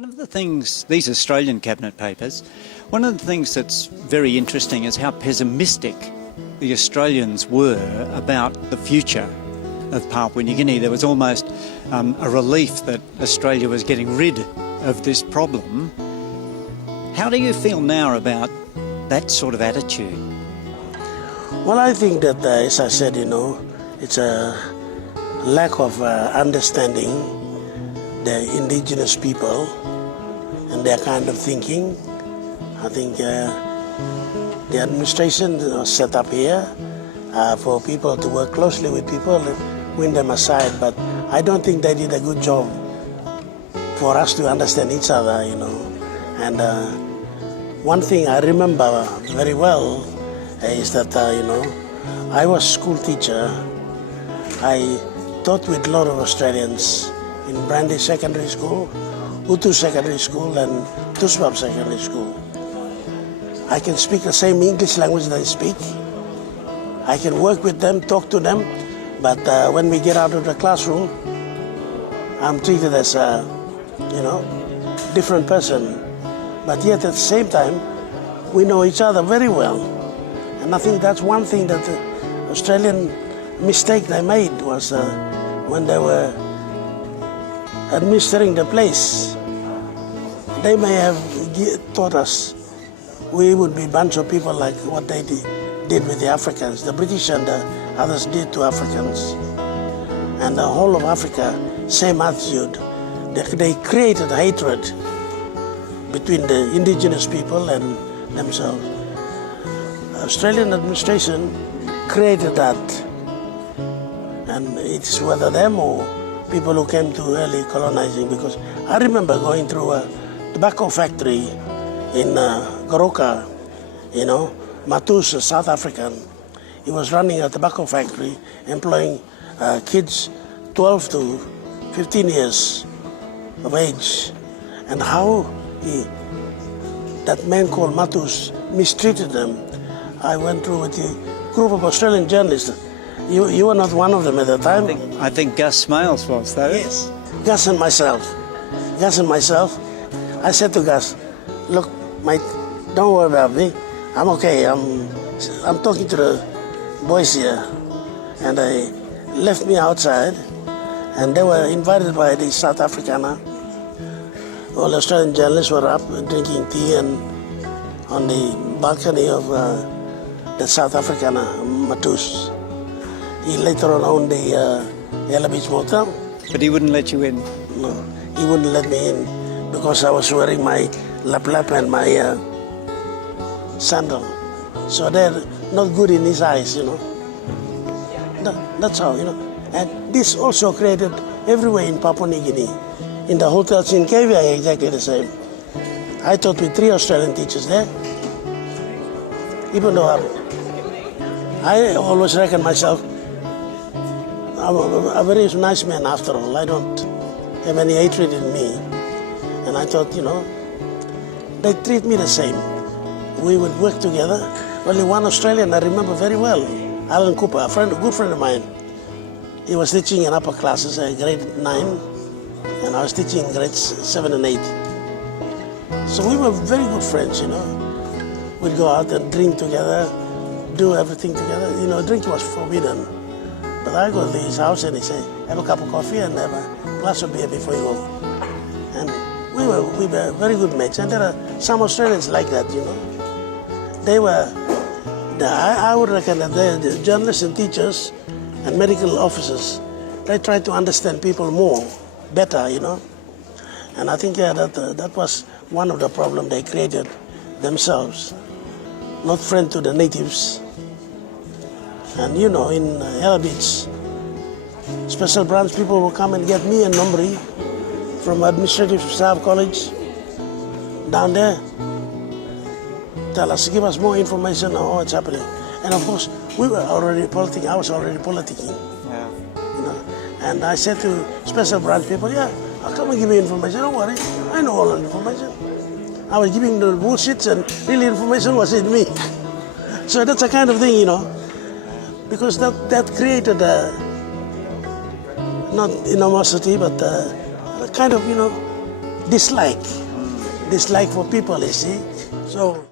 One of the things, these Australian Cabinet papers, one of the things that's very interesting is how pessimistic the Australians were about the future of Papua New Guinea. There was almost a relief that Australia was getting rid of this problem. How do you feel now about that sort of attitude? Well, I think that, as I said, it's a lack of understanding the indigenous people and their kind of thinking. I think the administration was set up here for people to work closely with people and win them aside, but I don't think they did a good job for us to understand each other, And one thing I remember very well is that, I was a school teacher. I taught with a lot of Australians in Brandy Secondary School, Utu Secondary School, and Tuswap Secondary School. I can speak the same English language they speak. I can work with them, talk to them, but when we get out of the classroom, I'm treated as a, different person. But yet at the same time, we know each other very well. And I think that's one thing that the Australian mistake they made was when they were administering the place. They may have taught us we would be a bunch of people like what they did with the Africans, the British and the others did to Africans. And the whole of Africa, same attitude. They created hatred between the indigenous people and themselves. Australian administration created that. And it's whether them or people who came to early colonizing, because I remember going through a tobacco factory in Goroka, Matus, a South African. He was running a tobacco factory, employing kids 12 to 15 years of age. And how that man called Matus mistreated them. I went through with a group of Australian journalists. You were not one of them at the time. I think Gus Smales was, though. Yes, Gus and myself. I said to Gus, look, mate, don't worry about me. I'm okay. I'm talking to the boys here. And they left me outside, and they were invited by the South Africana. All Australian journalists were up drinking tea and on the balcony of the South Africana, Matus. He later on owned the Ella Beach Motel. But he wouldn't let you in? No, he wouldn't let me in because I was wearing my lap and my sandal. So they're not good in his eyes, That's how, And this also created everywhere in Papua New Guinea. In the hotels in KVI, exactly the same. I taught with 3 Australian teachers there. Even though I always reckon myself, I'm a very nice man after all. I don't have any hatred in me. And I thought, they treat me the same. We would work together. Only one Australian I remember very well, Alan Cooper, a good friend of mine. He was teaching in upper classes, grade 9, and I was teaching in grades 7 and 8. So we were very good friends, We'd go out and drink together, do everything together. Drinking was forbidden. But I go to his house and he said, have a cup of coffee and have a glass of beer before you go. And we were very good mates. And there are some Australians like that, They were, I would reckon that the journalists and teachers and medical officers, they tried to understand people more, better, And I think that was one of the problems they created themselves. Not friend to the natives. And in Ella Beach, special branch people will come and get me and Nombri from Administrative Staff College down there. Tell us, give us more information on what's happening. And of course, we were already politicking. I was already politicking. Yeah. And I said to special branch people, I'll come and give you information. Don't worry, I know all the information. I was giving the bullshits and really information was in me. So that's a kind of thing, because that created not animosity, but kind of, dislike for people, you see. So